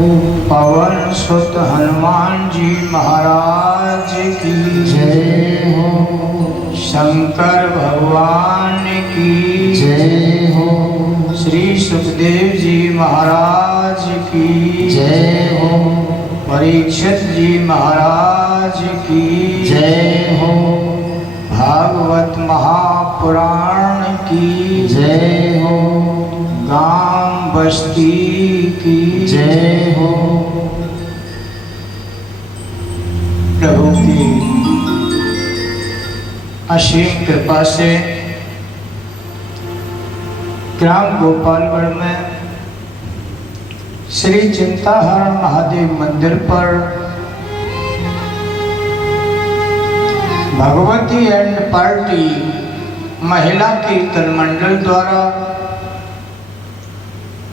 पवन सुत हनुमान जी महाराज की जय हो। शंकर भगवान की जय हो। श्री सुखदेव जी महाराज की जय हो। परीक्षित जी महाराज की जय हो। भागवत महापुराण की जय हो। गांव बस्ती की जय हो। प्रभु की असीम कृपा से ग्राम गोपालगढ़ में श्री चिंताहरण महादेव मंदिर पर भगवती एंड पार्टी महिला कीर्तन मंडल द्वारा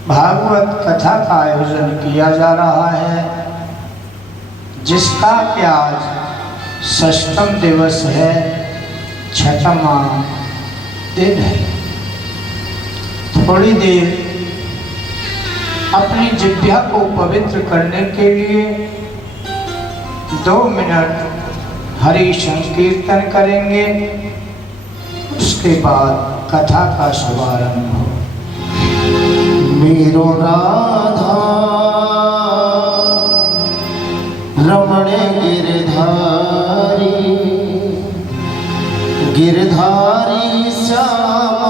भागवत कथा का आयोजन किया जा रहा है, जिसका कि आज षष्ठम दिवस है, छठवां दिन है। थोड़ी देर अपनी जिह्वा को पवित्र करने के लिए 2 मिनट हरि संकीर्तन करेंगे, उसके बाद कथा का शुभारंभ हो। मेरो राधा रमण गिरधारी, गिरधारी श्याम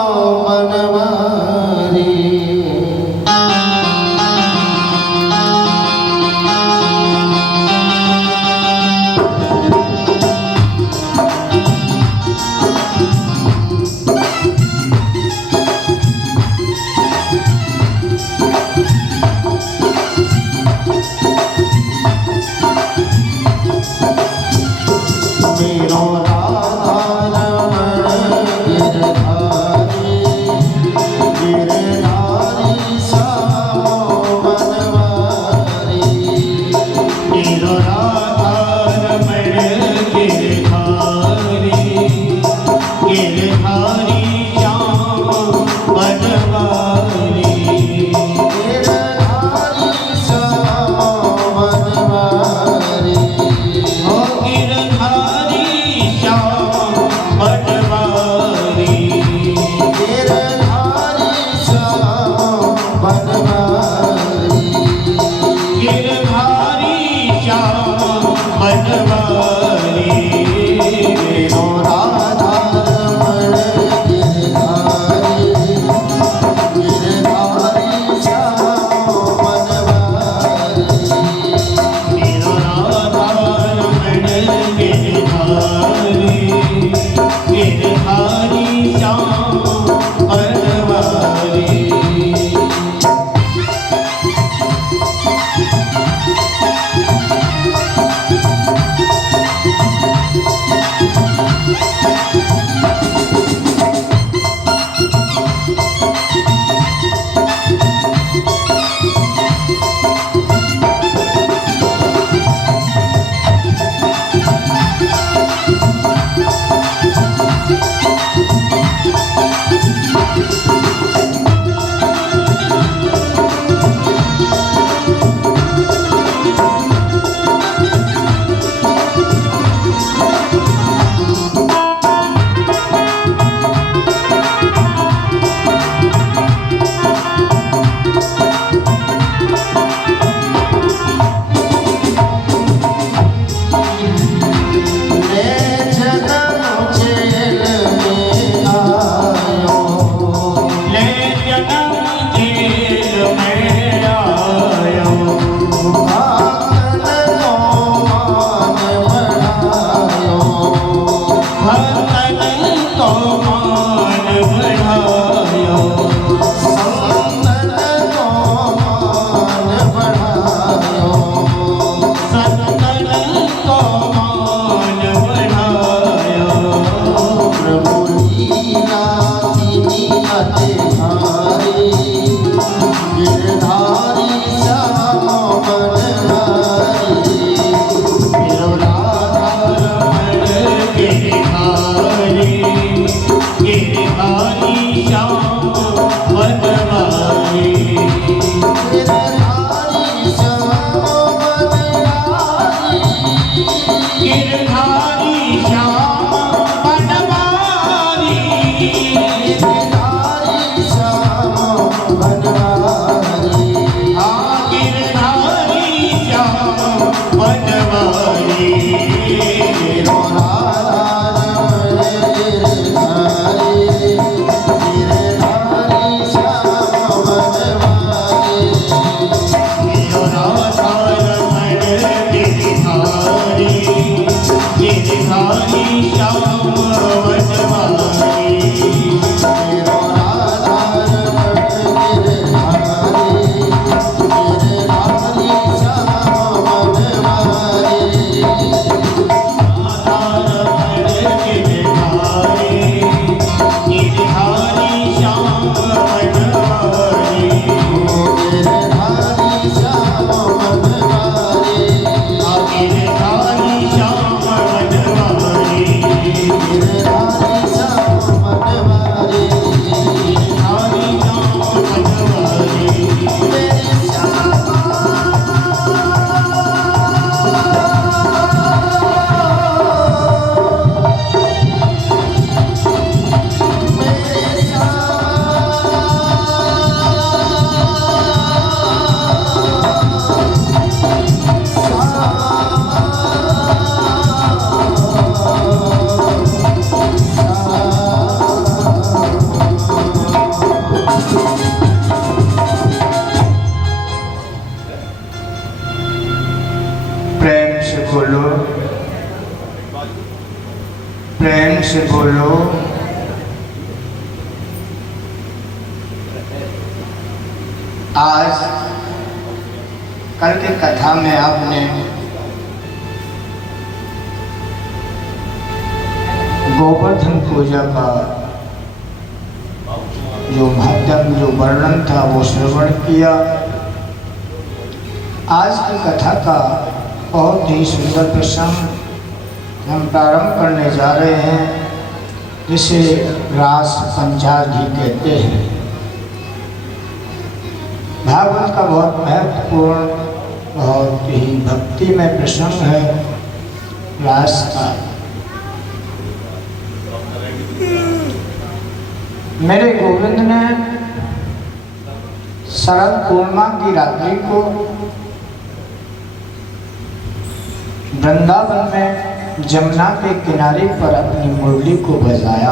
बनवारी। बनवारी मेरो राधा रमण गिरधारी गिरधारी श्याम बनवारी मेरो राधा रमण गिरधारी गिरधारी श्याम बनवारी मेरो राधा रमण गिरधारी गिरधारी श्याम बनवारी राधा रमण गिरधारी गिरधारी श्याम बनवारी गिरधारी श्याम बनवारी गिरधारी श्याम बनवारी गिरधारी श्याम बनवारी गिरधारी श्याम बनवारी मेरे श्याम मेरे प्रेम से बोलो, प्रेम से बोलो। आज कल की कथा में आपने गोवर्धन पूजा का जो माध्यम जो वर्णन था वो श्रवण किया। आज की कथा का बहुत ही सुंदर प्रसंग हम प्रारंभ करने जा रहे हैं, जिसे रास पंचाधी कहते हैं। भागवत का बहुत महत्वपूर्ण, बहुत ही भक्तिमय प्रसंग है रास का। मेरे गोविंद ने शरद पूर्णिमा की रात्रि को वृंदावन में जमुना के किनारे पर अपनी मुरली को बजाया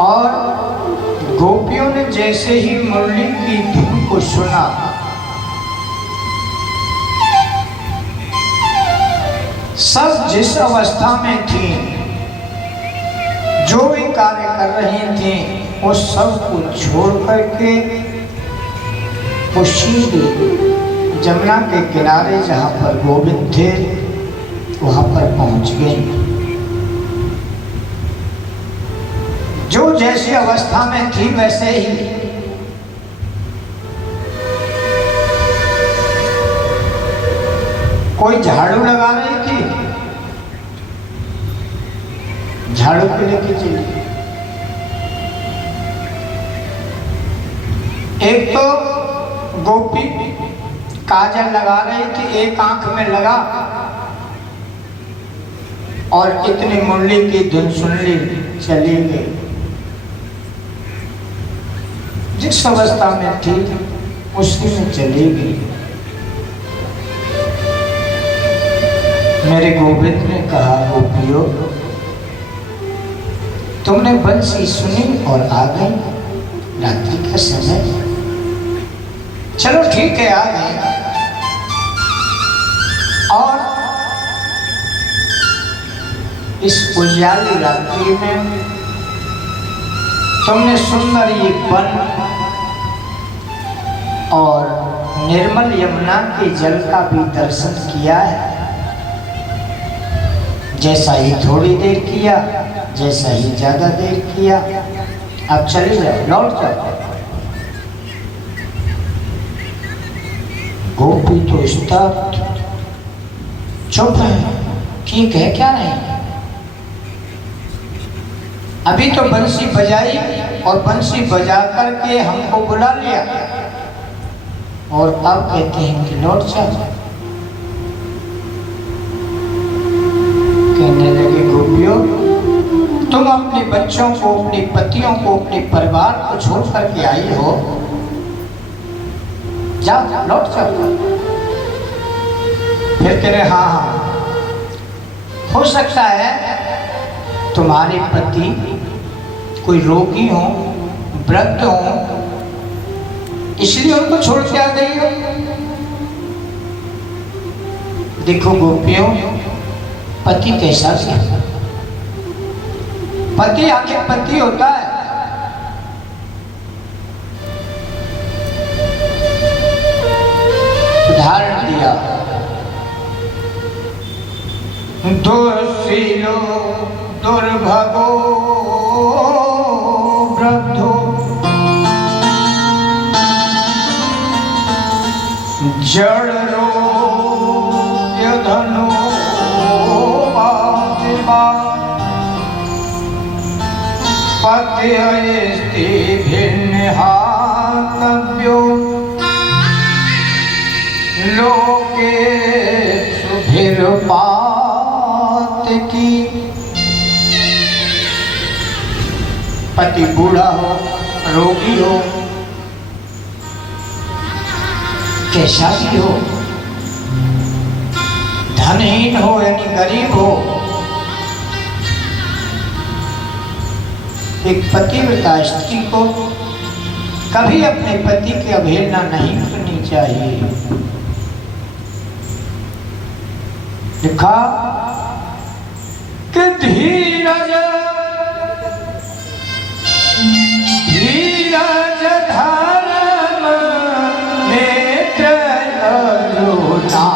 और गोपियों ने जैसे ही मुरली की धुन को सुना, सब जिस अवस्था में थी, जो भी कार्य कर रही थी, वो सब को छोड़ करके वो सीधे जमुना के किनारे जहाँ पर गोविंद थे वहाँ पर पहुँच गई। जो जैसी अवस्था में थी वैसे ही कोई झाड़ू लगा रही थी, झाड़ू पे लेके चली। एक तो गोपी काजल लगा रही थी, एक आंख में लगा और इतनी मुरली की धुन सुन ली, चली गई। जिस अवस्था में थी उसी में चली गई। मेरे गोविंद ने कहा, गोपियों तुमने बंसी सुनी और आ गई, रात्रि का समय, चलो ठीक है आ गए। और इस उजाली रात्रि में तुमने सुंदर ये वन और निर्मल यमुना के जल का भी दर्शन किया है। जैसा ही थोड़ी देर किया, जैसा ही ज्यादा देर किया, अब चले जाओ, लौट जाओ। गोपी तो स्तब्ध, चुप है, ठीक है क्या नहीं। अभी तो बंसी बजाई और बंसी बजा करके हमको बुला लिया और अब कहते हैं कि लौट जाओ। कहने लगे, गोपियों तुम अपने बच्चों को, अपने पतियों को, अपने परिवार को छोड़ करके आई हो, जाओ लौट जाओ। फिर कह रहे हाँ हाँ, हो सकता है तुम्हारे पति कोई रोगी हो, वृद्ध हो, इसलिए उनको छोड़ के आ गई हो। देखो गोपियों, पति कैसा है? पति आखिर पति होता है। उदाहरण दिया, दुर्शीलो दुर्भगो वृद्धो जड़रो यधनो पत्यस्ते भिन्नहातव्यो लोके सुभिर्पात की। पति बूढ़ा हो, रोगी हो, कैसा भी हो, धनहीन हो यानी गरीब हो, एक पतिव्रता स्त्री को कभी अपने पति की अवहेलना नहीं करनी चाहिए। लिखा कि धीरज धीरज धर्म नेत्र करुणा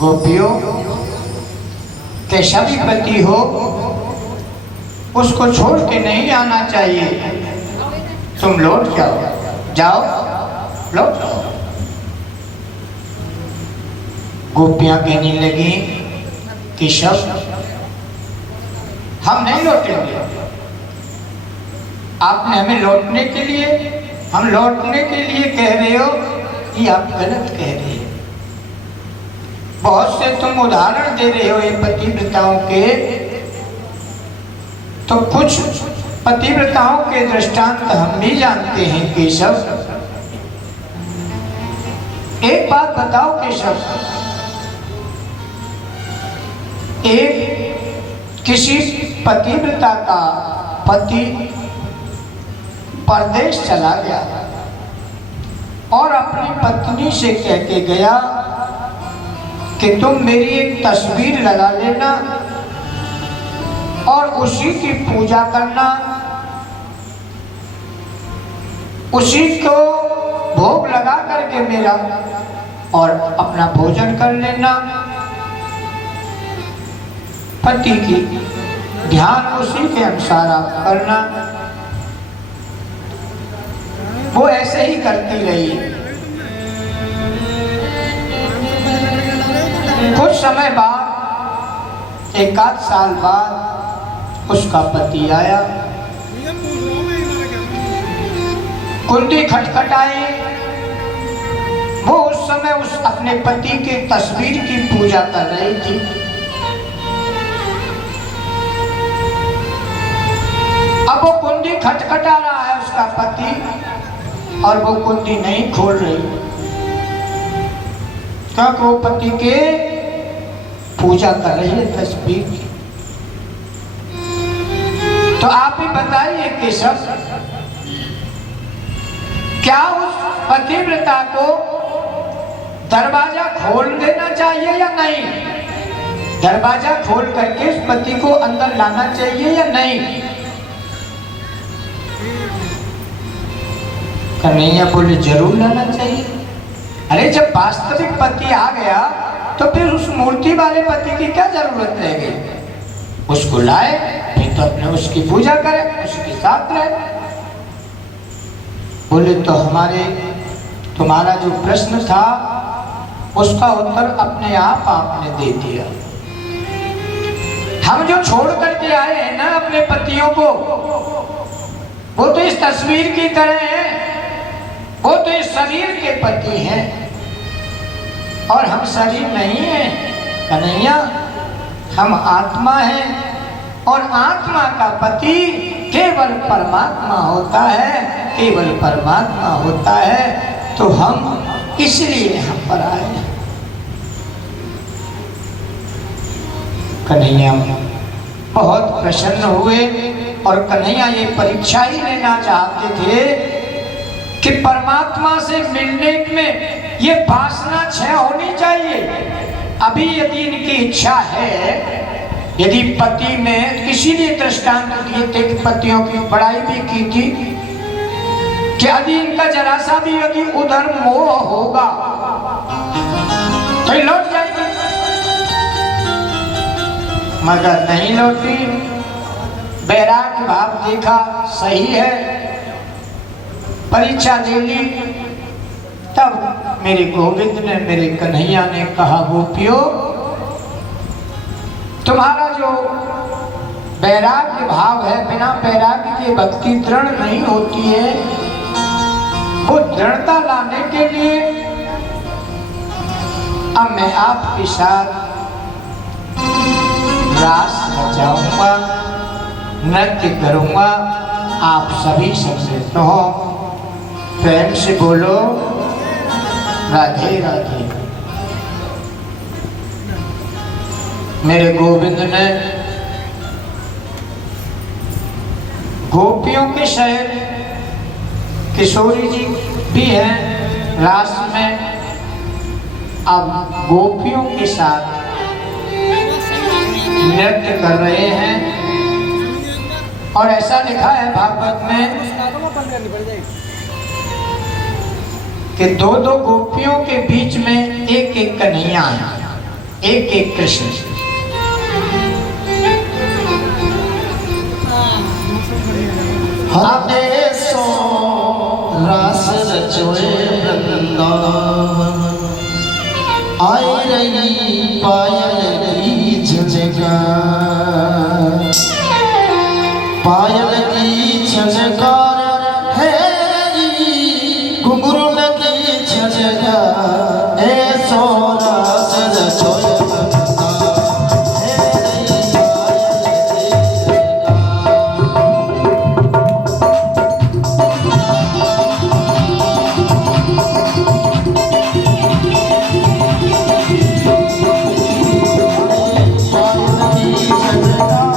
गोपियों, कैसा भी पति हो उसको छोड़ के नहीं आना चाहिए। तुम लौट जाओ, जाओ लौट जाओ। गोपियां कहने लगी केशव, हम नहीं लौटेंगे। आपने हमें लौटने के लिए, हम लौटने के लिए कह रहे हो, ये आप गलत कह रहे हो। बहुत से तुम उदाहरण दे रहे हो ये पतिव्रताओं के, तो कुछ पतिव्रताओं के दृष्टांत हम भी जानते हैं केशव। एक बात बताओ केशव, एक किसी पतिव्रता का पति परदेश चला गया और अपनी पत्नी से कह के गया कि तुम मेरी एक तस्वीर लगा लेना और उसी की पूजा करना, उसी को भोग लगा करके मेरा और अपना भोजन कर लेना। पति की ध्यान उसी के अनुसार आप करना। वो ऐसे ही करती रही। कुछ समय बाद, एक आध साल बाद उसका पति आया, कुंडी खटखटाई। वो उस समय उस अपने पति के तस्वीर की पूजा कर रही थी। खटखटा रहा है उसका पति और वो कुंडी नहीं खोल रही, क्योंकि वो पति के पूजा कर रही है तस्वीर की। तो आप ही बताइए केशव, क्या उस पतिव्रता को दरवाजा खोल देना चाहिए या नहीं? दरवाजा खोल करके उस पति को अंदर लाना चाहिए या नहीं? कन्हैया बोले जरूर लाना चाहिए। अरे जब वास्तविक पति आ गया तो फिर उस मूर्ति वाले पति की क्या जरूरत रह गई? उसको लाए, फिर तो अपने उसकी पूजा करें, उसके साथ रहे। बोले तो तुम्हारा जो प्रश्न था उसका उत्तर अपने आप आपने दे दिया। हम जो छोड़ करके आए हैं ना अपने पतियों को, वो तो इस तस्वीर की तरह हैं, वो तो इस शरीर के पति हैं और हम शरीर नहीं हैं कन्हैया, हम आत्मा हैं और आत्मा का पति केवल परमात्मा होता है, केवल परमात्मा होता है। तो हम इसलिए यहाँ पर आए हैं। कन्हैया बहुत प्रसन्न हुए और कन्हैया ये परीक्षा ही लेना चाहते थे कि परमात्मा से मिलने में ये वासना क्षय होनी चाहिए। अभी यदि इनकी इच्छा है, यदि पति में, इसीलिए दृष्टांत दिए थे कि पतियों की बड़ाई भी की थी कि यदि इनका जरा सा भी यदि उधर मोह होगा तो लौट जाएंगे, मगर नहीं लौटी। बैराग्य भाव देखा, सही है, परीक्षा ले ली। तब मेरे गोविंद ने, मेरे कन्हैया ने कहा, गोपियों तुम्हारा जो बैराग्य भाव है, बिना बैराग्य के भक्ति दृढ़ नहीं होती है। वो दृढ़ता लाने के लिए अब मैं आपके साथ रास रचाऊंगा, नृत्य करूंगा। आप सभी सम्मिलित हो, प्रेम से बोलो राधे राधे। मेरे गोविंद ने गोपियों के शहर, किशोरी जी भी हैं रास में, अब गोपियों के साथ नृत्य कर रहे हैं। और ऐसा लिखा है भागवत में कि दो दो गोपियों के बीच में एक एक कन्हैया है, एक एक कृष्ण। हरे सो रास रचोए वृंदावन, आई रही पायल की झनकार, पायल की झनकार है घुंघरू की झनकार। ऐसो रास रचोए Thank you.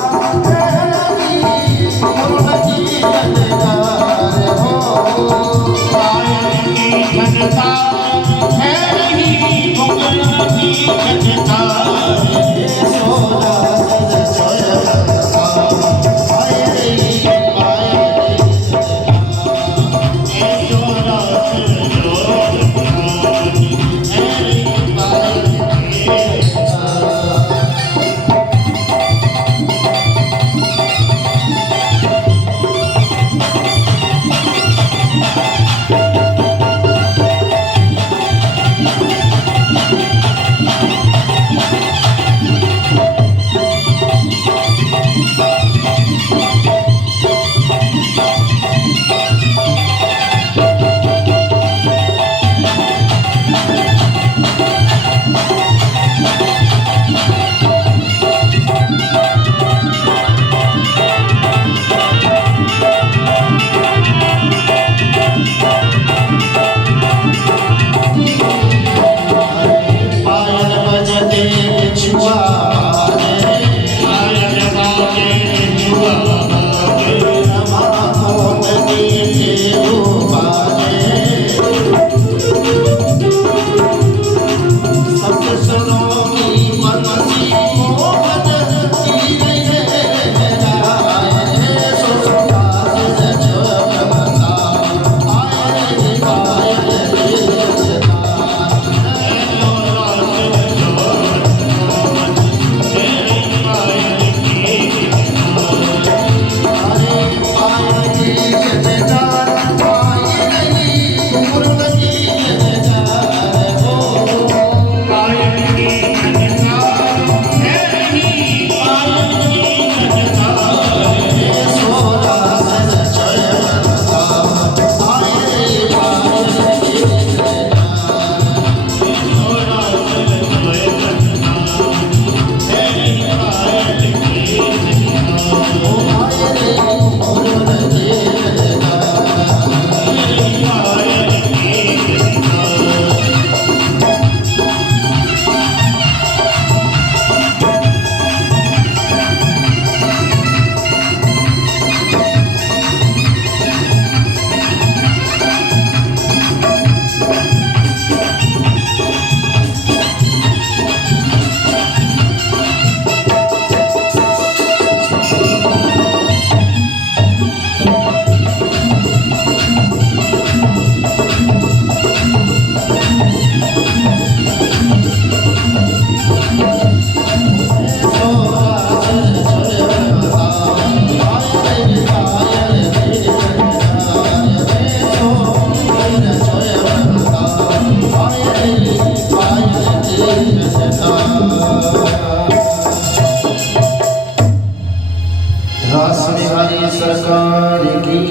सरकार की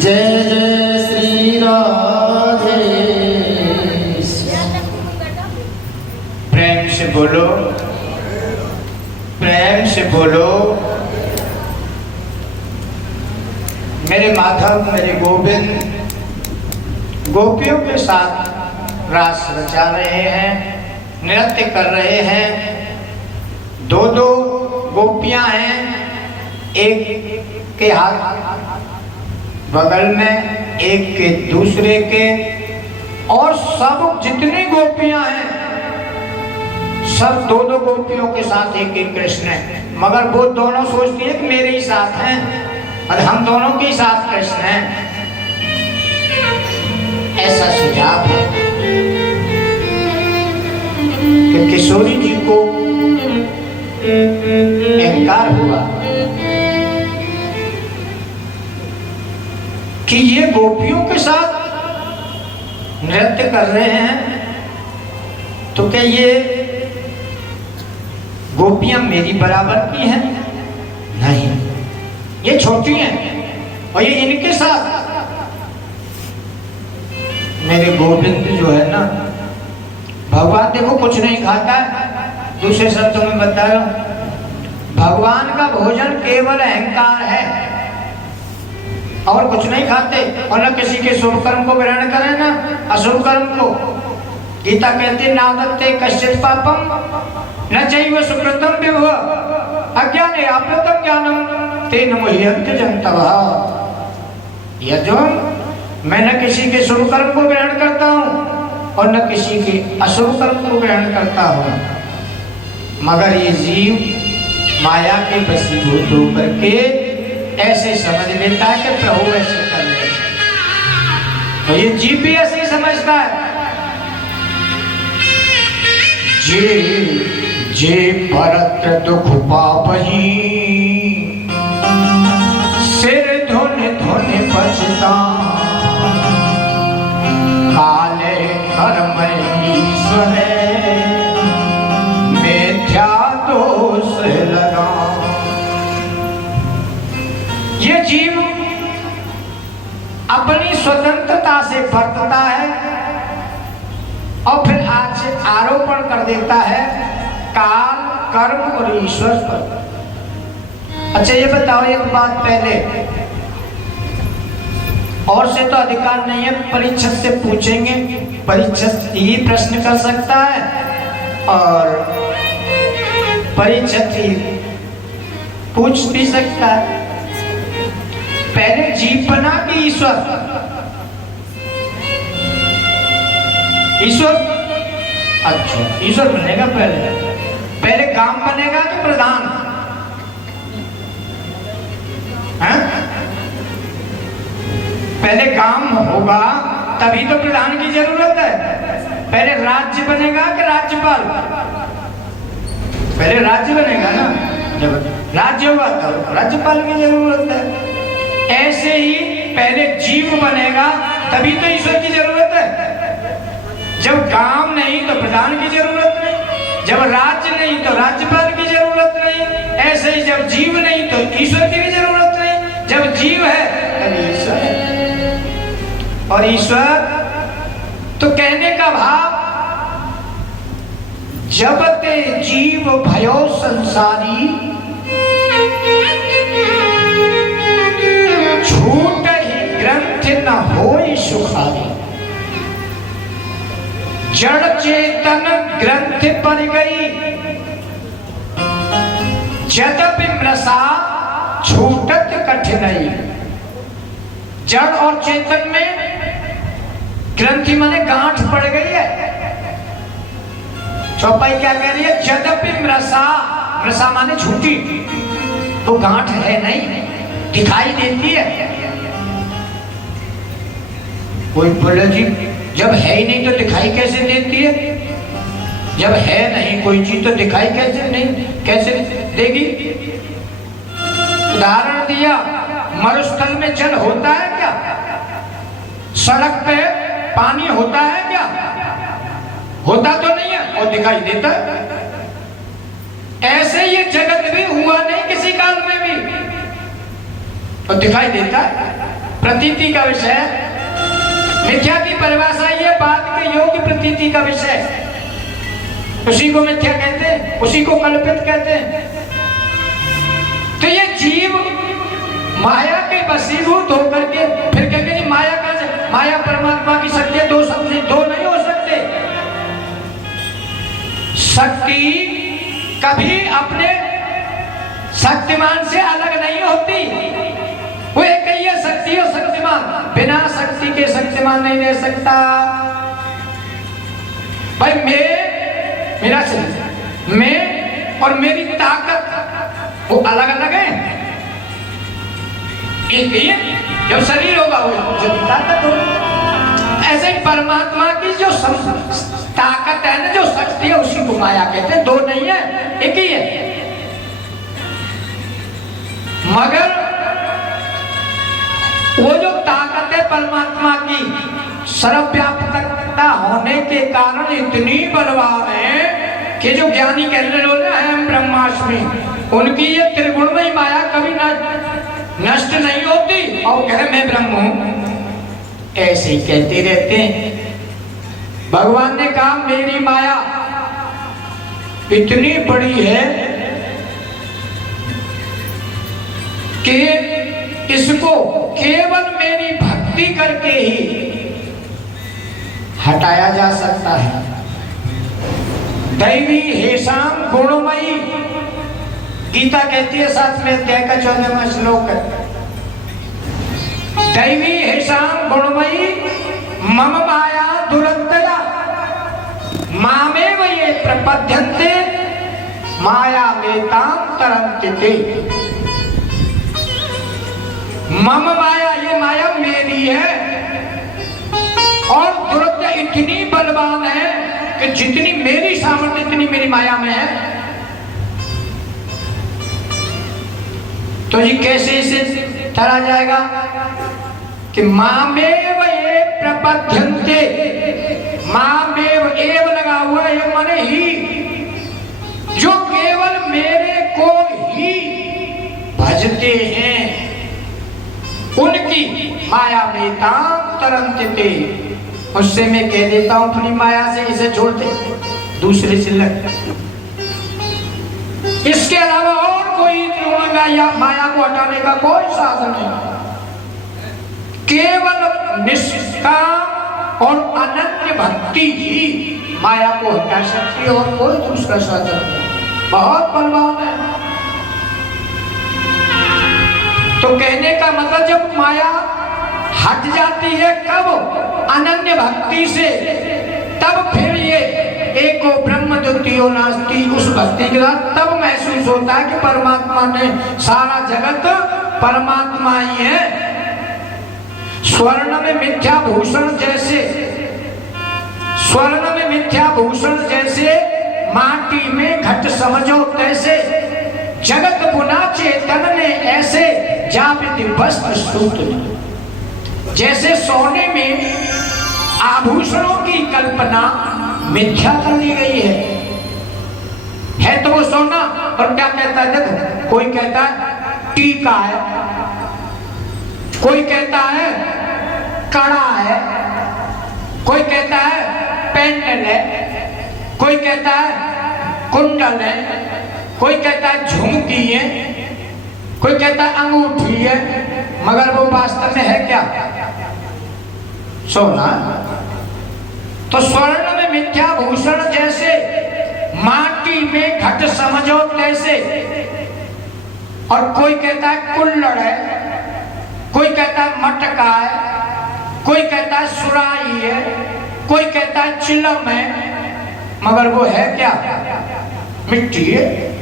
जय जय श्री राधे। प्रेम से बोलो, प्रेम से बोलो। मेरे माधव, मेरे गोविंद गोपियों के साथ रास रचा रहे हैं, नृत्य कर रहे हैं। दो दो गोपियां हैं, एक के हाथ बगल में, एक के दूसरे के, और सब जितनी गोपियां हैं सब दो दो गोपियों के साथ एक एक कृष्ण है। मगर वो दोनों सोचती है कि मेरे ही साथ हैं और हम दोनों के साथ कृष्ण हैं। ऐसा सुझाव है कि किशोरी जी को अहंकार हुआ कि ये गोपियों के साथ नृत्य कर रहे हैं, तो क्या ये गोपियां मेरी बराबर की हैं? नहीं, ये छोटी हैं और ये इनके साथ। मेरे गोविंद जो है ना, भगवान देखो कुछ नहीं खाता है। दूसरे शब्दों में बता रहा हूं, भगवान का भोजन केवल अहंकार है और कुछ नहीं खाते, और न किसी के शुभ कर्म को ग्रहण करें ना अशुभ कर्म को। गीता कहती है नादत्ते कश्चित् पापम न चैव सुकृतम विभुः अज्ञाने अप्रतम ज्ञानम तेन मुह्यन्ति जन्तवः। यद्यं मैं न किसी के शुभ कर्म को ग्रहण करता हूँ और न किसी के अशुभ कर्म को ग्रहण करता हूँ, मगर ये जीव माया के वशीभूत होकर के ऐसे समझ लेता है कि प्रभु ऐसे कर रहे हैं। तो ये जीव भी ऐसे ही समझता है। जे परत दुख पावही सिर धुन धुन बजता काले कर्म ईश्वर मिथ्या दोष लगा। ये जीव अपनी स्वतंत्रता से बरतता है और फिर आज से आरोपण कर देता है काल, कर्म और ईश्वर पर। अच्छा ये बताओ एक बात, पहले और से तो अधिकार नहीं है, परीक्षक से पूछेंगे, परीक्षक ही प्रश्न कर सकता है और परीक्षक ही पूछ भी सकता है। पहले जीव बना कि ईश्वर? ईश्वर, अच्छा ईश्वर बनेगा पहले। पहले काम बनेगा कि प्रधान? हैं? पहले काम होगा तभी तो प्रधान की जरूरत है। पहले राज्य बनेगा कि राज्यपाल? पहले राज्य बनेगा ना, जब राज्य होगा तब राज्यपाल की जरूरत है। ऐसे ही पहले जीव बनेगा तभी तो ईश्वर की जरूरत है। जब काम नहीं तो प्रधान की जरूरत नहीं, जब राज्य नहीं तो राज्यपाल की जरूरत नहीं, ऐसे ही जब जीव नहीं तो ईश्वर की भी जरूरत नहीं। जब जीव है तब ईश्वर है। और ईश्वर तो कहने का भाव, जब ते जीव भयो संसारी छूट ही ग्रंथ न होई सुखारी। जड़ चेतन ग्रंथ पर गई जदपि मृषा छूटत कठिनाई। जड़ और चेतन में ग्रंथि माने गांठ पड़ गई है। चौपाई क्या कह रही है? जदपि मृषा, मृषा माने झूठी, तो गांठ है नहीं, दिखाई देती है। कोई बोले जी जब है ही नहीं तो दिखाई कैसे देती है? जब है नहीं कोई चीज तो दिखाई कैसे देगी? उदाहरण दिया, मरुस्थल में जल होता है क्या? सड़क पे पानी होता है क्या? होता तो नहीं है और दिखाई देता है। ऐसे ये जगत भी हुआ नहीं किसी काल में भी। तो दिखाई देता प्रतीति का विषय। मिथ्या की परिभाषा ये बात के योग्य प्रतीति का विषय, उसी को मिथ्या कहते हैं, उसी को कल्पित कहते हैं। तो ये जीव माया के वशीभूत होकर के फिर कहते हैं माया का, माया परमात्मा की शक्ति है, दो शब्द दो नहीं हो सकते। शक्ति कभी अपने शक्तिमान से अलग नहीं होती, वो एक ही है, शक्ति और शक्तिमान। बिना शक्ति के शक्तिमान नहीं रह सकता। भाई मेरा शरीर, मैं और मेरी ताकत वो अलग अलग है, एक ही है। जब शरीर होगा वो जब ताकत होगी। ऐसे ही परमात्मा की जो ताकत है ना, जो शक्ति है, उसी को माया कहते हैं। दो नहीं है, एक ही है। मगर वो जो ताकत है परमात्मा की, सर्वव्यापकता होने के कारण इतनी बलवान है कि जो ज्ञानी कहने लगे अहम ब्रह्मास्मि, उनकी ये त्रिगुणमयी माया कभी नष्ट नहीं होती और कहे मैं ब्रह्म हूं, ऐसे ही कहते रहते हैं। भगवान ने कहा मेरी माया इतनी बड़ी है कि इसको केवल मेरी भक्ति करके ही हटाया जा सकता है। दैवी हेशाम गुणमयी, गीता कहती है 7वें अध्याय का 14वां श्लोक है। दैवी हेशाम गुणमयी मम माया दुरंतया मामेव ये प्रपद्यन्ते माया मेतां तरन्ति ते। मम माया, ये माया मेरी है और दुरंत इतनी बलवान है कि जितनी मेरी सामर्थ्य इतनी मेरी माया में है। तो ये कैसे इसे तरा जाएगा कि मामेव ये प्रपद्यन्ते, मामेव एव लगा हुआ, ये माने ही, जो केवल मेरे को ही भजते हैं उनकी माया में ताम तरंते। उससे मैं कह देता हूं अपनी माया से इसे छोड़ दे, दूसरे से लग। इसके अलावा और कोई या माया को हटाने का कोई साधन नहीं। केवल निष्काम और अनन्य भक्ति ही माया को हटा सकती है और कोई दूसरा साधन नहीं। बहुत बलवान है। तो कहने का मतलब जब माया हट जाती है कब? अनन्य भक्ति से, तब फिर ये एको ब्रह्म द्वितीयो नास्ति, उस भक्ति के साथ तब महसूस होता है कि परमात्मा ने, सारा जगत परमात्मा ही है। स्वर्ण में मिथ्या भूषण जैसे, स्वर्ण में मिथ्या भूषण जैसे, माटी में घट समझो तैसे, जगत बुना चेतन ने ऐसे, जापिति वस्त्र सूत्र। जैसे सोने में आभूषणों की कल्पना मिथ्या कर ली गई है तो वो सोना। और क्या कहता है, देखो कोई कहता है टीका है, कोई कहता है कड़ा है, कोई कहता है पेंडल है, कोई कहता है कुंडल है, कोई कहता है झुमकी है, कोई कहता है अंगूठी है, मगर वो वास्तव में है क्या? सोना। तो स्वर्ण में मिथ्या भूषण जैसे, माटी में घट समझो तैसे। और कोई कहता है कुल्लड़ है, कोई कहता है मटका है, कोई कहता है सुराही है, कोई कहता है चिलम है, मगर वो है क्या? मिट्टी है।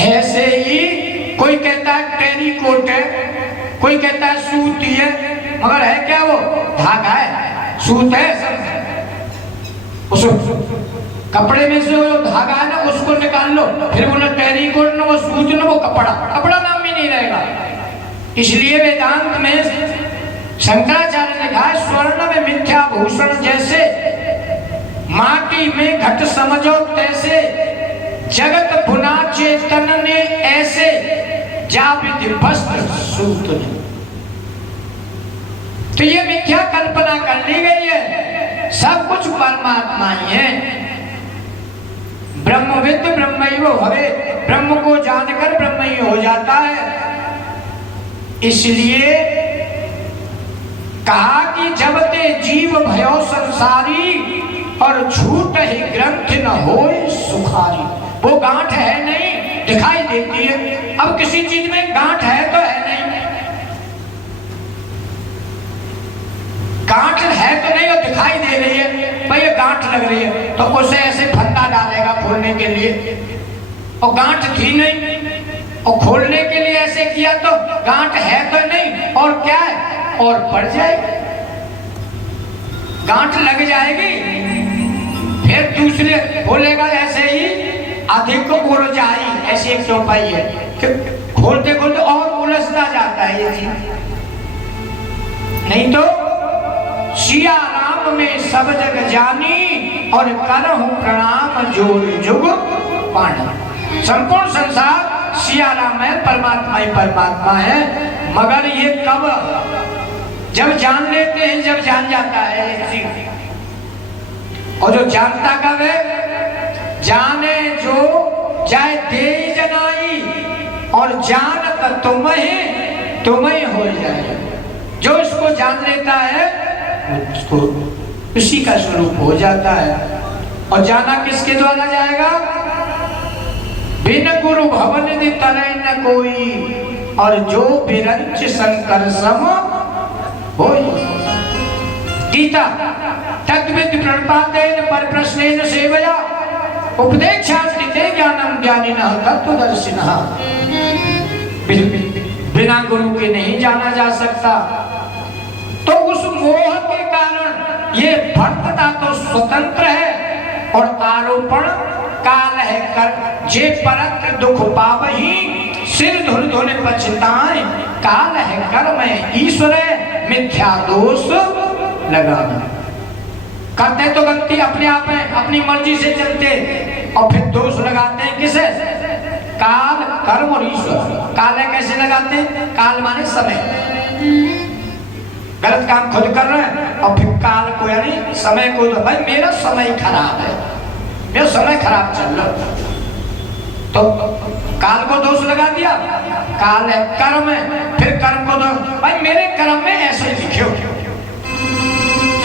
ऐसे ही कोई कहता है टेरीकोट है, कोई कहता है सूती है, मगर है क्या? वो धागा है, सूत है। उस कपड़े में से वो धागा है ना, उसको निकाल लो, फिर वो ना टेरीकोट ना वो सूत ना वो कपड़ा, कपड़ा नाम ही नहीं रहेगा। इसलिए वेदांत में शंकराचार्य ने कहा स्वर्ण में मिथ्या भूषण जैसे, माटी में घट समझो तैसे, जगत बुना चेतन ने ऐसे, जा विधि वस्त्र सूत नहीं। तो ये मिथ्या कल्पना कर ली गई है, सब कुछ परमात्मा ही है। ब्रह्मविद ब्रह्मैव भवे, ब्रह्म को जानकर ब्रह्म ही हो जाता है। इसलिए कहा कि जब ते जीव भयो संसारी और झूठ ही ग्रंथ न होए सुखारी। वो गांठ है नहीं, दिखाई देती है। अब किसी चीज में गांठ है तो है नहीं, गांठ है तो नहीं और दिखाई दे रही है, भाई ये गांठ लग रही है, तो उसे ऐसे फंदा डालेगा खोलने के लिए, और गांठ थी नहीं, और खोलने के लिए ऐसे किया तो गांठ है तो नहीं, और क्या है, और पड़ जाएगी, गांठ लग जाएगी। फिर दूसरे बोलेगा ऐसे ही अधिक उलझाई, ऐसी एक चौपाई है कि खोलते खोलते और उलझता जाता है ये चीज। नहीं तो सिया राम में सब जग जानी और करहूं प्रणाम जोर जुग पानी। संपूर्ण संसार सिया राम है, परमात्मा ही परमात्मा है। मगर ये कब, जब जान लेते हैं, जब जान जाता है। और जो जानता कब है, जाने जो जाए दे जनाई और जानत तुम्हें हो जाए। जो इसको जान लेता है उसको उसी का स्वरूप हो जाता है। और जाना किसके द्वारा जाएगा, बिन गुरु भवन दि तरह न कोई, और जो बिरंच शंकर सम होई। गीता तद्विद प्रणपातेन पर प्रश्नेन सेवया उपदेक्षान्विते ज्ञानम ज्ञानिनः तत्त्वदर्शिनः। बिना गुरु के नहीं जाना जा सकता। तो उस मोह के कारण ये भक्तता तो स्वतंत्र है और आरोपण काल है कर। जे परत्र दुख पावही सिर धुल धुल पछताए, काल है कर्म है ईश्वर मिथ्या दोष लगाना। करते तो गलती अपने आप है, अपनी मर्जी से चलते, और फिर दोष लगाते हैं किसे, काल कर्म और ईश्वर। काल है कैसे लगाते हैं, काल माने समय, गलत काम खुद कर रहे हैं और फिर काल को यानी समय को, भाई मेरा समय खराब है, मेरा समय खराब चल रहा, तो काल को दोष लगा दिया। काल है कर्म है, फिर कर्म को दोष, भाई मेरे कर्म में ऐसे ही लिखो,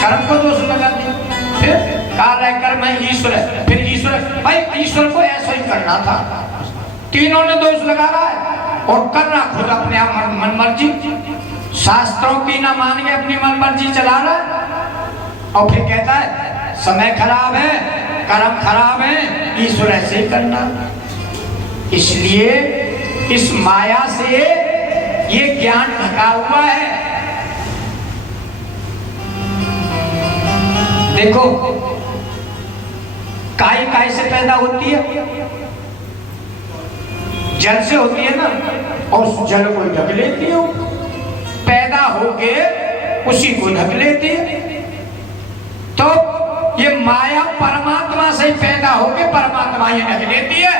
कर्म को दोष लगा दिया। फिर काल है कर्म है ईश्वर है, फिर ईश्वर, भाई ईश्वर को ऐसा ही करना था। तीनों ने दोष लगा रहा है और कर रहा खुद अपने आप मन मर्जी, शास्त्रों की ना मान के अपनी मन मर्जी चला रहा है। और फिर कहता है समय खराब है, कर्म खराब है, ईश्वर ऐसे ही करना। इसलिए इस माया से ये ज्ञान ढका हुआ है। देखो काय से पैदा होती है, जल से होती है ना, और उस जल को ढक लेती हो, पैदा होके उसी को ढक लेती है। तो ये माया परमात्मा से पैदा होके परमात्मा ही ढक लेती है।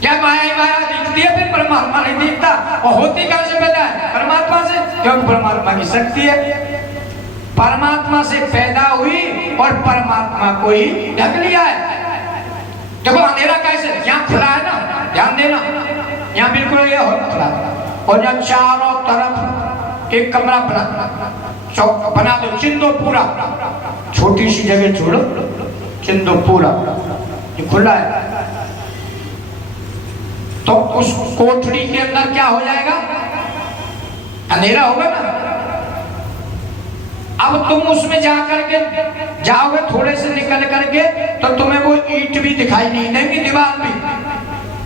क्या माया ही माया दिखती है, फिर परमात्मा नहीं दिखता। और होती कहां से पैदा है, परमात्मा से, क्योंकि परमात्मा की शक्ति है। परमात्मा से पैदा हुई और परमात्मा को ही ढक लिया है। देखो अंधेरा कैसे, यहाँ खुला है ना, ध्यान देना, यहाँ बिल्कुल ये खुला, और जब चारों तरफ एक कमरा बना दो, चिंदो पूरा, छोटी सी जगह छोड़ो, चिंदो पूरा ये खुला है, तो उस कोठरी के अंदर क्या हो जाएगा, अंधेरा होगा ना। अब तुम उसमें जाकर के जाओगे, थोड़े से निकल करके, तो तुम्हें वो ईंट भी दिखाई नहीं देंगी, दीवार भी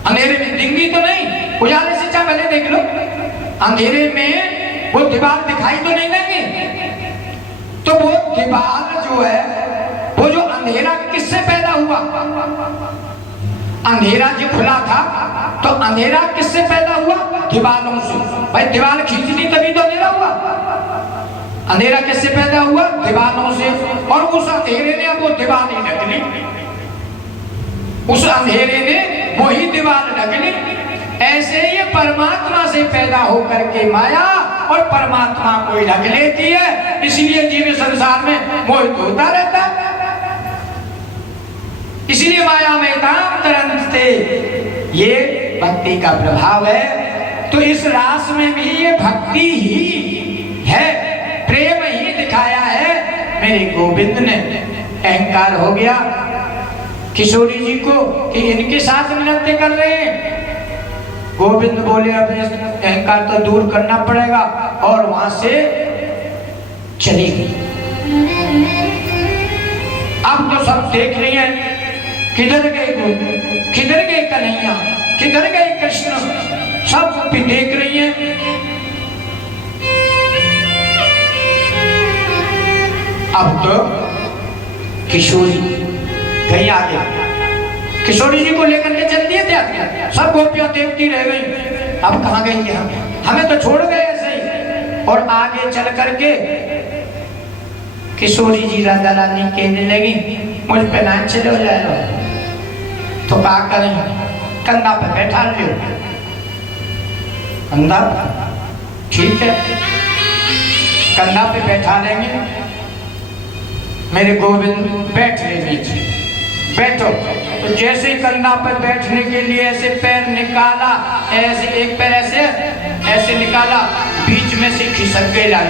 अंधेरे में दिंगी तो नहीं, उजाले से चाहे पहले देख लो, अंधेरे में वो दीवार दिखाई तो नहीं देंगी। तो वो दीवार जो है, वो जो अंधेरा किससे पैदा हुआ, अंधेरा जो खुला था, तो अंधेरा किससे पैदा हुआ, दीवारों से। भाई दीवार खींच दी तभी तो अंधेरा हुआ। अंधेरा किससे पैदा हुआ, दीवारों से। और उस अंधेरे ने अब वो दीवार नहीं ढक ली, उस अंधेरे ने वही दीवार ढक ली। ऐसे ये परमात्मा से पैदा होकर के माया और परमात्मा को ढक लेती है, इसलिए जीव संसार में मोहित होता रहता है। इसलिए माया में ताम तरंते, ये भक्ति का प्रभाव है। तो इस रास में भी ये भक्ति ही है, प्रेम ही दिखाया है। मेरे गोविंद ने अहंकार हो गया किशोरी जी को कि इनके साथ नृत्य कर रहे हैं। गोविंद बोले अब अहंकार तो दूर करना पड़ेगा, और वहां से चली गई। अब तो सब देख रही हैं किधर गए गोविंद, किधर गए कन्हैया, किधर गए कृष्ण, सब भी देख रही हैं। अब तो किशोरी गई आगे, किशोरी जी को लेकर के चल दिए थे। सब गोपियां देखती रह गई, अब कहाँ गई है, हमें तो छोड़ गए ऐसे ही। और आगे चल करके किशोरी जी राधा रानी कहने लगी मुझ पे ना चले हो जाएगा तो क्या करें, कंधा पे बैठा लियो। कंधा ठीक है, कंधा पे बैठा लेंगे। मेरे गोविंद बैठ ले नीचे, बैठो। तो जैसे ही कंधा पर बैठने के लिए ऐसे पैर निकाला, ऐसे एक पैर ऐसे ऐसे निकाला, बीच में से खिसक गए लाल,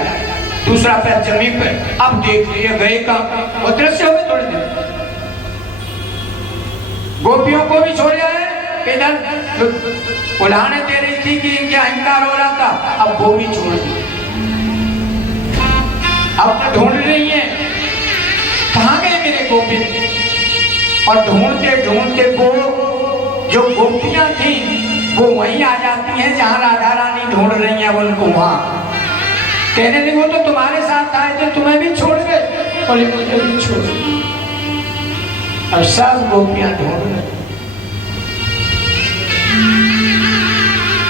दूसरा पैर जमीन पे। अब देख लिए गए का वो दृश्य हो गए। थोड़ी देर गोपियों को भी छोड़ आए, इधर उलाहने दे रही थी कि इनके अहंकार हो रहा था, अब वो भी छोड़ दी। अब तो ढूंढ रही है कहाँ गए मेरे गोविंद, और ढूंढते ढूंढते वो जो गोपियां थी वो वहीं आ जाती हैं जहां राधा रानी ढूंढ रही हैं उनको। वहां कहने लगे वो तो तुम्हारे साथ आए थे, तुम्हें भी छोड़ गए, बोले मुझे भी छोड़। अब सब गोपियां ढूंढ रहे।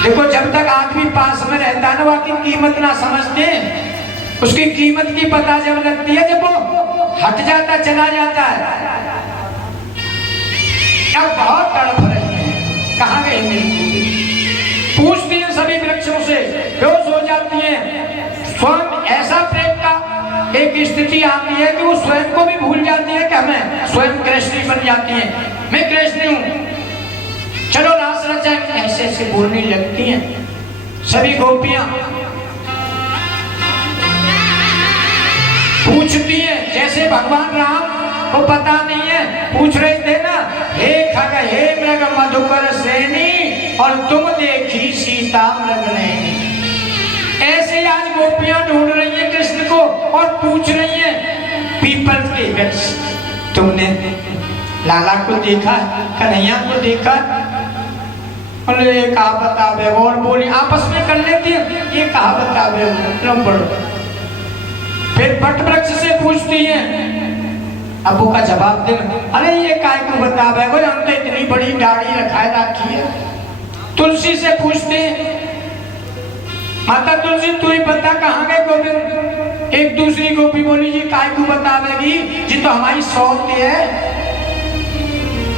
देखो जब तक आदमी पास में रहता है ना, वाकई कीमत ना समझते, उसकी कीमत की पता जब लगती है जब वो हट जाता चला जाता है। अब बहुत तड़प रही है, कहाँ गए मेरी गोपी, पूछती हैं सभी वृक्षों से, बेहोश हो जाती हैं। स्वयं ऐसा प्रेम का एक स्थिति आती है कि वो स्वयं को भी भूल जाती है कि हमें स्वयं कृष्ण बन जाती है, मैं कृष्ण हूँ, चलो रास रचाएं, ऐसे ऐसे बोलने लगती हैं सभी गोपियां। पूछती हैं जैसे भगवान राम को पता नहीं है, पूछ रहे थे ना, हे खग हे मृग मधुकर सेनी, और तुम देखी सीता मृग नैनी। ऐसे आज गोपियां ढूंढ रही हैं कृष्ण को और पूछ रही हैं पीपल के वृक्ष, तुमने लाला को देखा, कन्हैया को देखा? बोले कहा बतावे, और बोली आपस में कर लेती है, ये कहा बतावे पढ़ो। फिर वट वृक्ष से पूछती हैं, अबू का जवाब दे, अरे ये काय को बतावे, हम तो इतनी बड़ी दाढ़ी रखाए रखी है। तुलसी से पूछते हैं, माता तुलसी तू ही बता कहाँ गए गोविंद? एक दूसरी गोपी बोली जी काय को बतावेगी जी, तो हमारी सौत है,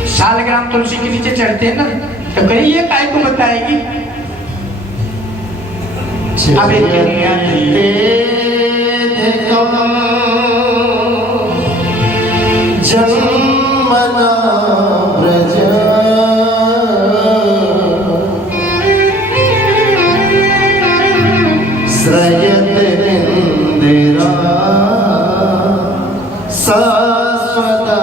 सालग्राम तुलसी के नीचे चढ़ते हैं ना, तो कहीं ये काय को बताएगी? अब जन्मना ब्रज श्रयत इंदिरा शाश्वता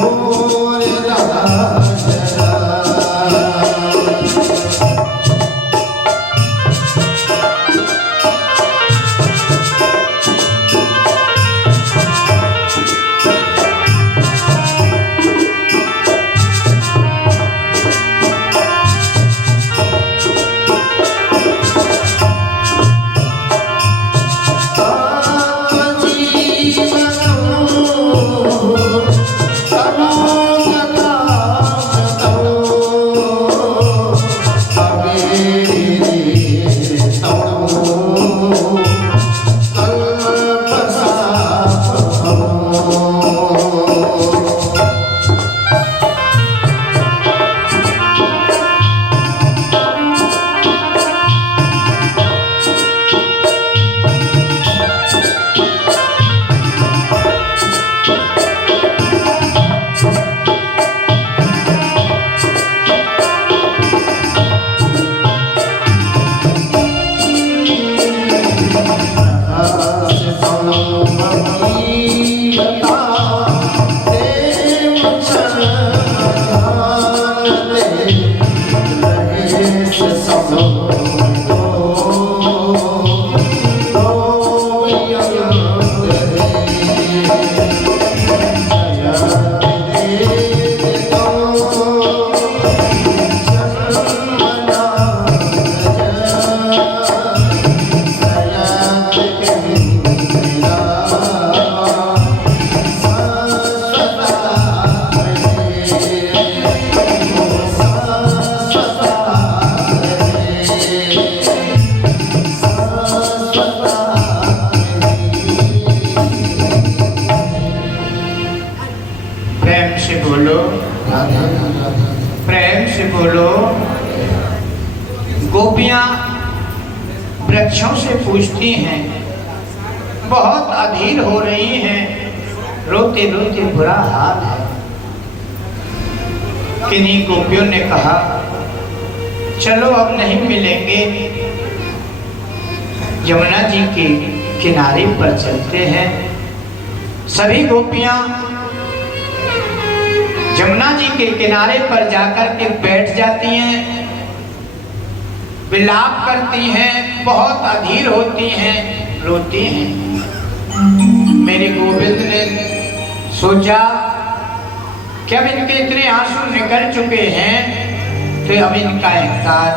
मोर राजा प्रेम से बोलो। गोपियां वृक्षों से पूछती हैं, बहुत अधीर हो रही हैं, रोते रोते बुरा हाल है। किन्हीं गोपियों ने कहा, चलो अब नहीं मिलेंगे, यमुना जी के किनारे पर चलते हैं। सभी गोपियां यमुना जी के किनारे पर जाकर के बैठ जाती हैं, विलाप करती हैं, बहुत अधीर होती हैं, रोती हैं। मेरे गोविंद ने सोचा कि अब इनके इतने आंसू निकल चुके हैं तो अब इनका अहंकार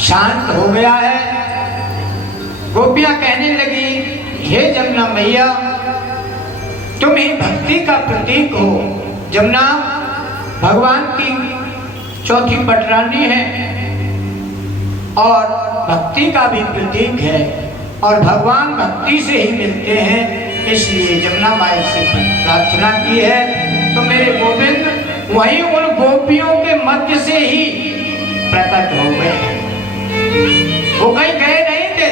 शांत हो गया है। गोपियां कहने लगी, हे जमुना मैया, तुम ही भक्ति का प्रतीक हो। जमुना भगवान की चौथी पटरानी है और भक्ति का भी प्रतीक है, और भगवान भक्ति से ही मिलते हैं, इसलिए जमुना माई से प्रार्थना की है। तो मेरे गोविंद वहीं उन गोपियों के मध्य से ही प्रकट हो गए। वो कहीं गए नहीं थे,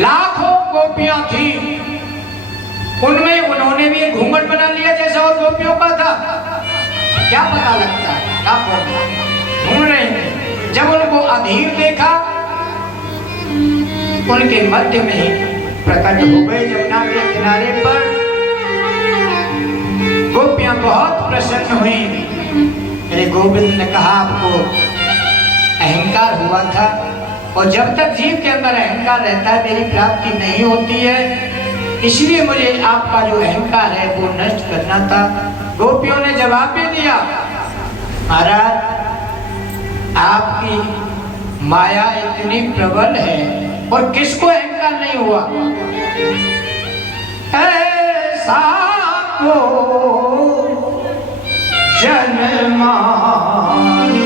लाखों गोपियां थी, उनमें उन्होंने भी एक घूंघट बना लिया जैसा और गोपियों का था। क्या पता लगता है, क्या ढूंढ रहे थे। जब उनको अधीर देखा, उनके मध्य में ही प्रकट हो गए यमुना के किनारे पर। गोपियां बहुत प्रसन्न हुई। मेरे गोविंद ने कहा, आपको अहंकार हुआ था, और जब तक जीव के अंदर अहंकार रहता है मेरी प्राप्ति नहीं होती है, इसलिए मुझे आपका जो अहंकार है वो नष्ट करना था। गोपियों ने जवाब भी दिया, महाराज आपकी माया इतनी प्रबल है और किसको अहंकार नहीं हुआ। ऐसा को जन्मा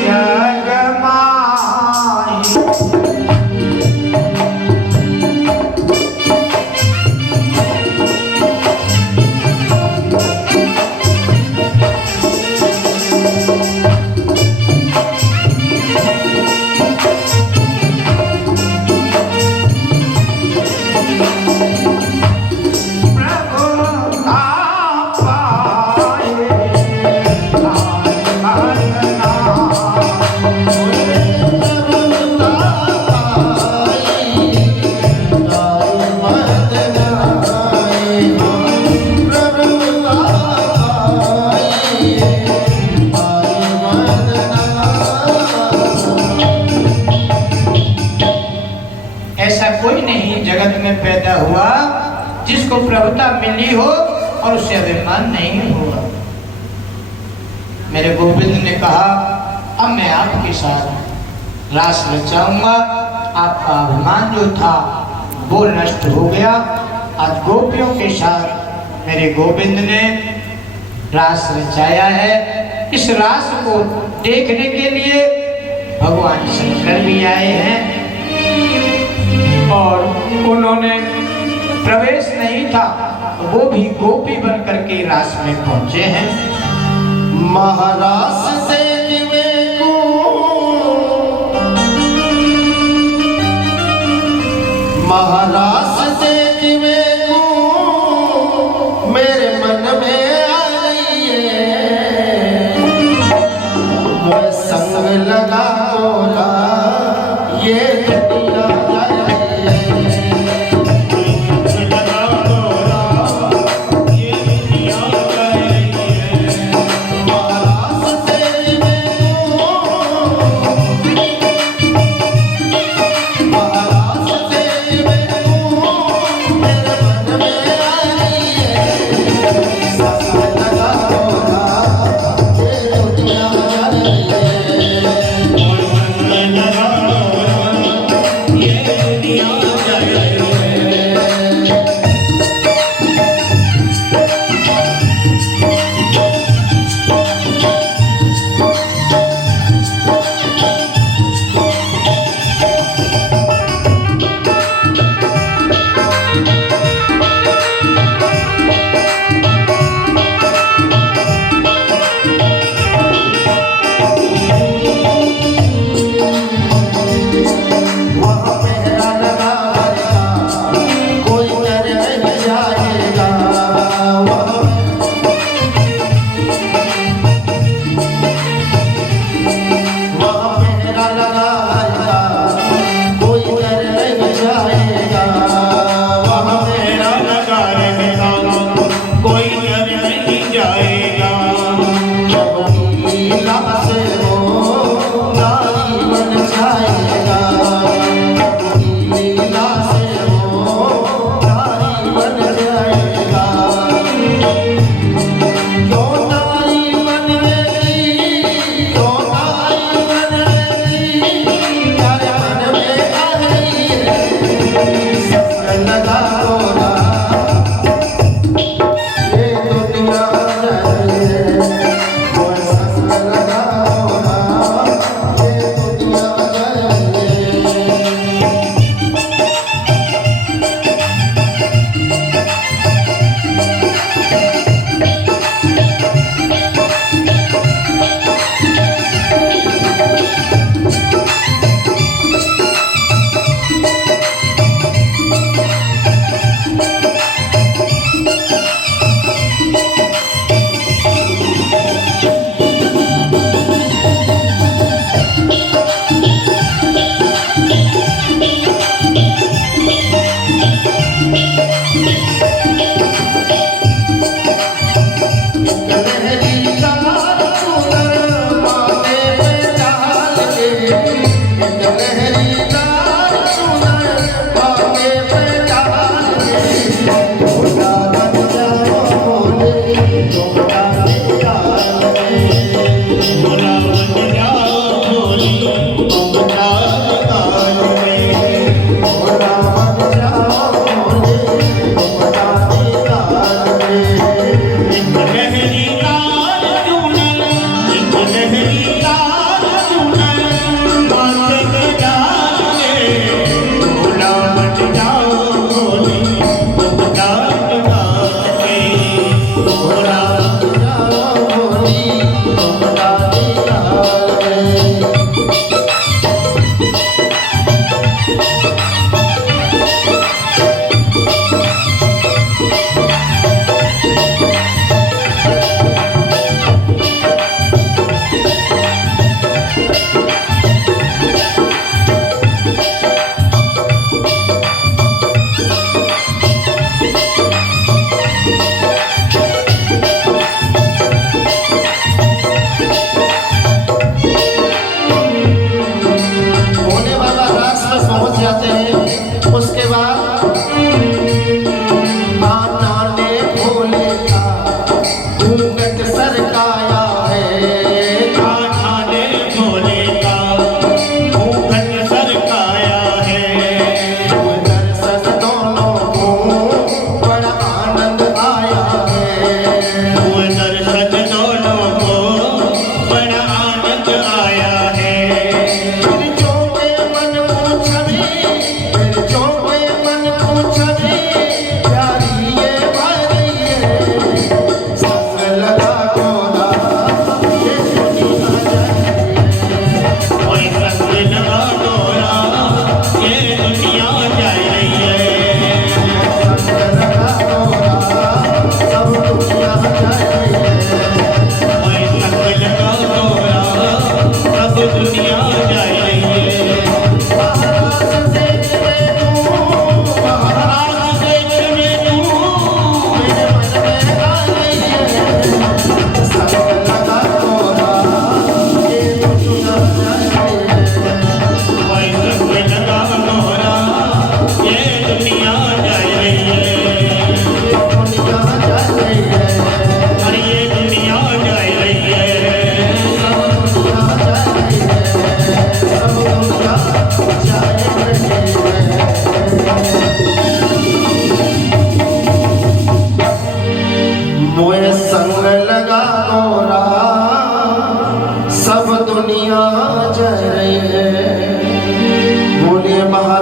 जग माई, प्रभु का पाए जगत में पैदा हुआ जिसको प्रभुता मिली हो और उससे अभिमान नहीं हुआ। मेरे गोविंद ने कहा अब मैं आपके साथ रास रचाऊंगा। आपका अभिमान जो था वो नष्ट हो गया। आज गोपियों के साथ मेरे गोविंद ने रास रचाया है। इस रास को देखने के लिए भगवान शंकर भी आए हैं और उन्होंने प्रवेश नहीं था, वो भी गोपी बन करके रास में पहुंचे हैं। महाराज से महाराज से मेरे मन में आई है, मैं संग लगा बोला ये दुनिया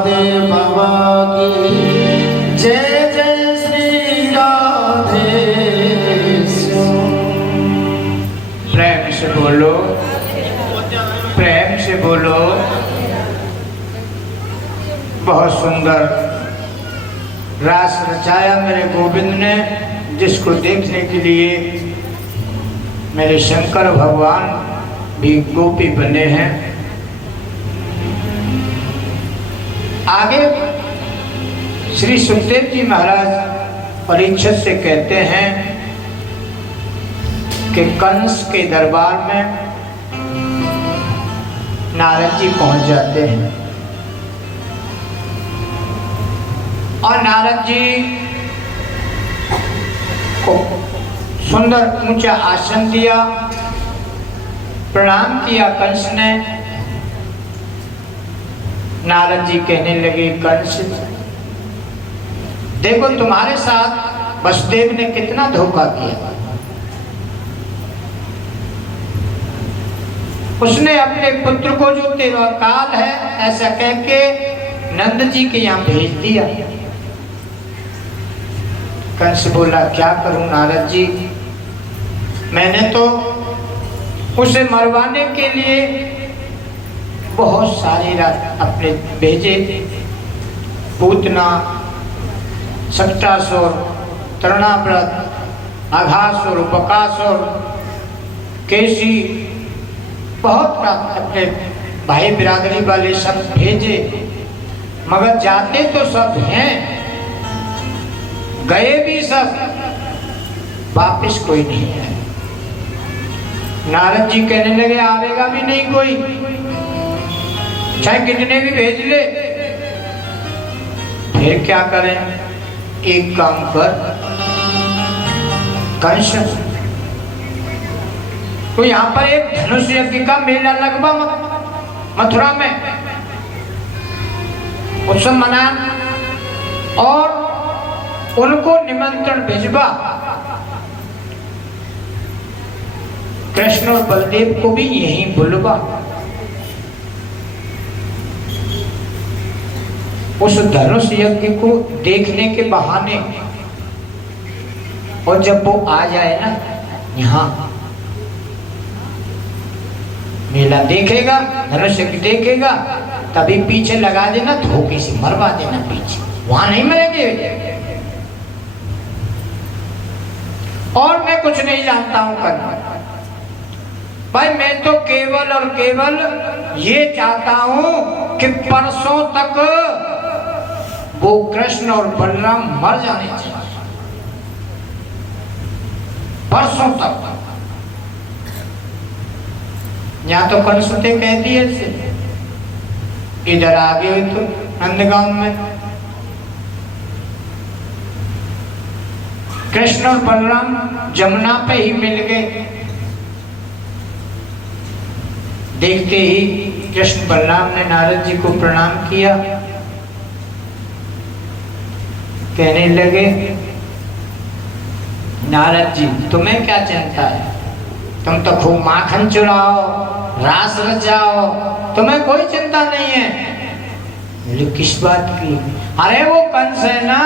महादेव बाबा की जय जय श्री राधे श्याम। प्रेम से बोलो, प्रेम से बोलो। बहुत सुंदर रास रचाया मेरे गोविंद ने, जिसको देखने के लिए मेरे शंकर भगवान भी गोपी बने हैं। आगे श्री सुखदेव जी महाराज परीक्षित से कहते हैं कि कंस के दरबार में नारद जी पहुंच जाते हैं और नारद जी को सुंदर ऊंचा आसन दिया, प्रणाम किया कंस ने। नारद जी कहने लगे, कंस देखो तुम्हारे साथ वसुदेव ने कितना धोखा किया। उसने अपने पुत्र को जो तेरा काल है ऐसा कह के नंद जी के यहाँ भेज दिया। कंस बोला, क्या करूं नारद जी, मैंने तो उसे मरवाने के लिए बहुत सारी रात अपने भेजे, पूतना, सप्तासुर, तृणाव्रत, अघासुर, बकासुर, केसी, बहुत अपने भाई बिरादरी वाले सब भेजे, मगर जाते तो सब हैं, गए भी सब, वापिस कोई नहीं है। नारद जी कहने लगे, आवेगा भी नहीं कोई, चाहे कितने भी भेज ले। फिर क्या करें, एक काम कर, कंस तो यहाँ पर एक धनुष यज्ञ का मेला लगवा मथुरा में, उत्सव मना और उनको निमंत्रण भिजवा। कृष्ण और बलदेव को भी यहीं बुलवा। उस धनुष यज्ञ को देखने के बहाने, और जब वो आ जाए ना यहाँ, मेला देखेगा, धनुष यज्ञ देखेगा, तभी पीछे लगा देना, धोखे से मरवा देना पीछे, वहां नहीं मरेंगे। और मैं कुछ नहीं जानता हूं करना भाई, मैं तो केवल और केवल ये चाहता हूं कि परसों तक वो कृष्ण और बलराम मर जाने चाहिए, परसों तक। यहाँ तो कंसुते कह दिए से इधर आ गए तो नंदगांव में कृष्ण और बलराम जमुना पे ही मिल गए। देखते ही कृष्ण बलराम ने नारद जी को प्रणाम किया, कहने लगे, नारद जी तुम्हें क्या चिंता है, तुम तो खूब माखन चुराओ, रास रचाओ, तुम्हें कोई चिंता नहीं है। किस बात की? अरे वो कंस है ना,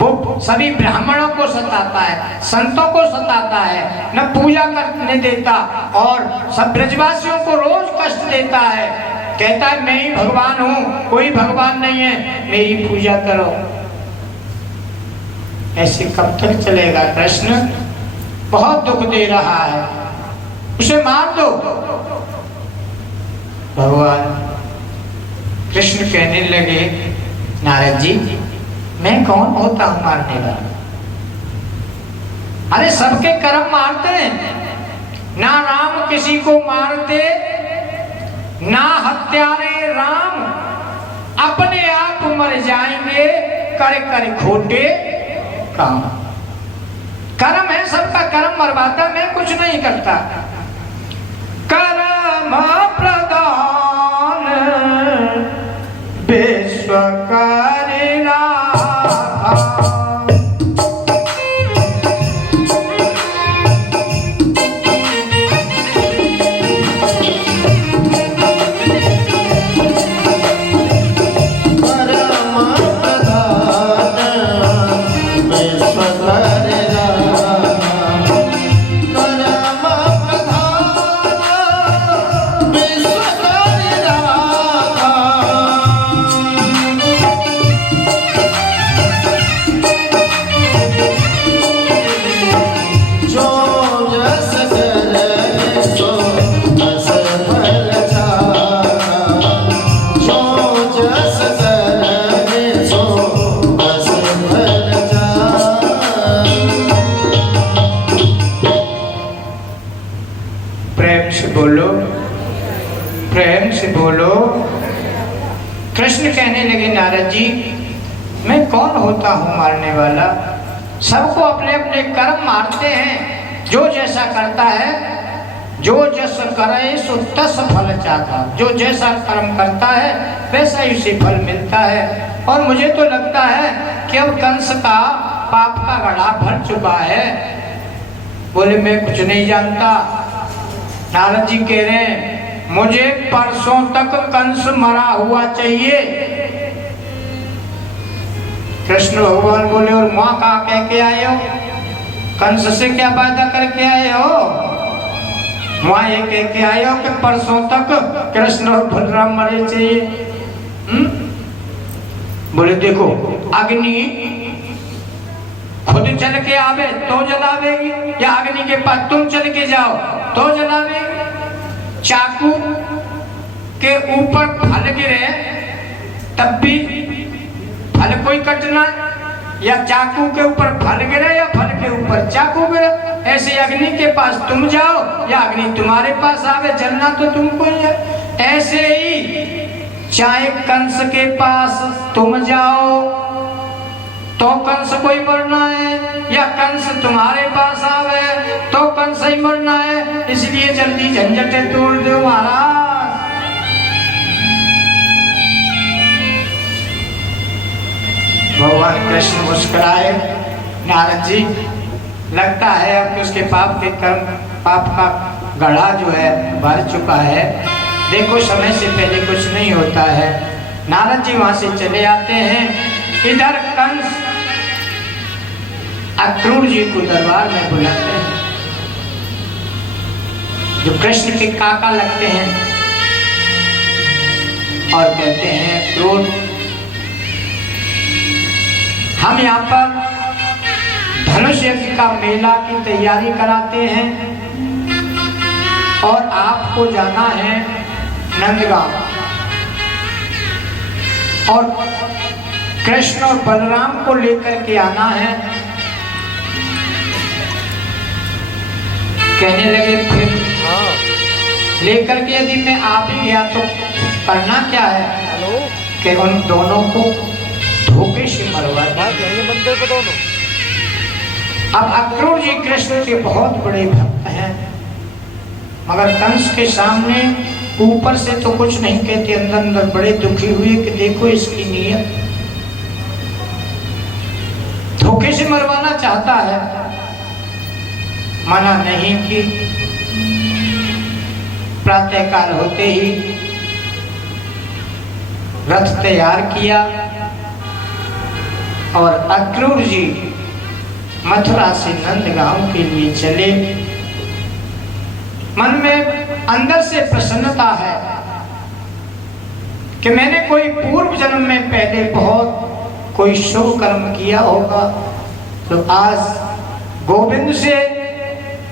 वो सभी ब्राह्मणों को सताता है, संतों को सताता है, न पूजा करने देता और सब ब्रजवासियों को रोज कष्ट देता है। कहता है मैं ही भगवान हूँ, कोई भगवान नहीं है, मेरी पूजा करो। ऐसे कब तक चलेगा? कृष्ण बहुत दुख दे रहा है, उसे मार दो। भगवान कृष्ण कहने लगे, नारद जी मैं कौन होता हूं मारने वाला? अरे सबके कर्म मारते हैं ना, राम किसी को मारते ना, हत्यारे राम अपने आप मर जाएंगे, करे करे खोटे काम। कर्म है, सबका कर्म मरवाता, मैं कुछ नहीं करता। कर्म प्रदान विश्वकारी राधा, प्रेम से बोलो, प्रेम से बोलो। कृष्ण कहने लगे नारद जी, मैं कौन होता हूँ मारने वाला? सबको अपने अपने कर्म मारते हैं। जो जैसा करता है, जो जैसा करे सो तस फल चाखा। जो जैसा कर्म करता है वैसा ही उसे फल मिलता है। और मुझे तो लगता है कि अब कंस का पाप का घड़ा भर चुका है। बोले मैं कुछ नहीं जानता। नारद जी कह रहे हैं, मुझे परसों तक कंस मरा हुआ चाहिए। कृष्ण भगवान बोले, और माँ कहा कह के आए हो? कंस से क्या वादा करके आए हो? वहां ये कह के आए हो कि परसों तक कृष्ण और बलराम मरे चाहिए। बोले देखो, अग्नि खुद चल के आवे तो जलावेगी, या अग्नि के पास तुम चल के जाओ तो जलावेगी? चाकू के ऊपर फल गिरे तब भी फल कोई कटना, या चाकू के ऊपर फल गिरे या फल के ऊपर चाकू गिरे। ऐसे अग्नि के पास तुम जाओ या अग्नि तुम्हारे पास आवे, जलना तो तुमको ही है। ऐसे ही चाहे कंस के पास तुम जाओ तो कंस को ही मरना है, या कंस तुम्हारे पास आवे तो कंस ही मरना है। इसलिए जल्दी झंझटें तोड़ दो महाराज। भगवान कृष्ण मुस्कुराए, नारद जी लगता है अब उसके पाप के कर्म, पाप का गड़ा जो है भर चुका है। देखो समय से पहले कुछ नहीं होता है। नारद जी वहां से चले आते हैं। इधर कंस अक्रूर जी को दरबार में बुलाते हैं, जो कृष्ण के काका लगते हैं, और कहते हैं अक्रूर, हम यहाँ पर धनुष यज्ञ का मेला की तैयारी कराते हैं और आपको जाना है नंदगांव, और कृष्ण और बलराम को लेकर के आना है। कहने लगे फिर लेकर के यदि मैं आ भी गया तो करना क्या है? कि उन दोनों को धोखे से मरवा दोनों। अब अक्रूर जी कृष्ण के बहुत बड़े भक्त हैं, मगर कंस के सामने ऊपर से तो कुछ नहीं कहते, अंदर अंदर बड़े दुखी हुए कि देखो इसकी नीयत, धोखे से मरवाना चाहता है। मना नहीं की। प्रातःकाल होते ही रथ तैयार किया और अक्रूर जी मथुरा से नंदगांव के लिए चले। मन में अंदर से प्रसन्नता है कि मैंने कोई पूर्व जन्म में पहले बहुत कोई शुभ कर्म किया होगा, तो आज गोविंद से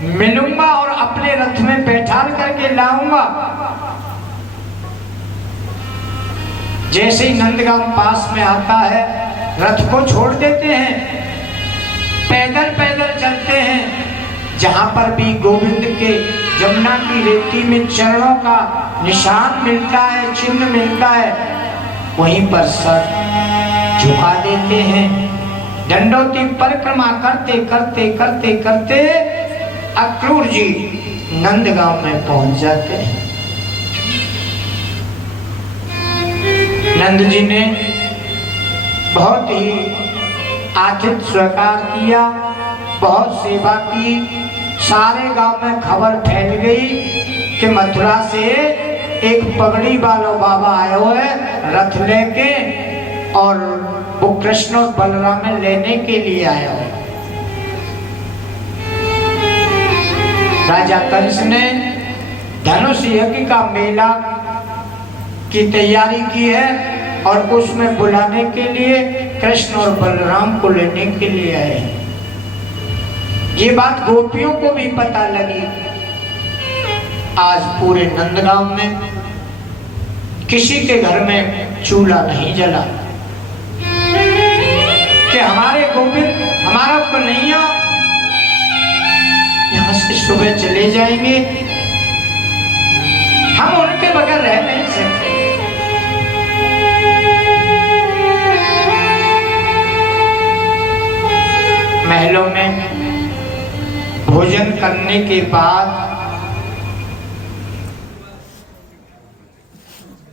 मिलूंगा और अपने रथ में बैठा करके लाऊंगा। जैसे ही नंदगांव पास में आता है, रथ को छोड़ देते हैं, पैदल पैदल चलते हैं। जहां पर भी गोविंद के जमुना की रेती में चरणों का निशान मिलता है, चिन्ह मिलता है, वहीं पर सर झुका देते हैं। दंडोती परिक्रमा करते करते करते करते अक्रूर जी नंदगांव में पहुंच जाते हैं। नंद जी ने बहुत ही आतिथ्य स्वीकार किया, बहुत सेवा की। सारे गांव में खबर फैल गई कि मथुरा से एक पगड़ी वाला बाबा आए हुए रथ लेके, और वो कृष्ण और बलराम में लेने के लिए आया हुआ। राजा कंस ने धनुष यज्ञ का मेला की तैयारी की है और उसमें बुलाने के लिए कृष्ण और बलराम को लेने के लिए आए हैं। ये बात गोपियों को भी पता लगी। आज पूरे नंदगांव में किसी के घर में चूल्हा नहीं जला कि हमारे गोविंद, हमारा कन्हैया यहाँ से सुबह चले जाएंगे के बगैर रह नहीं सकते। महलों में भोजन करने के बाद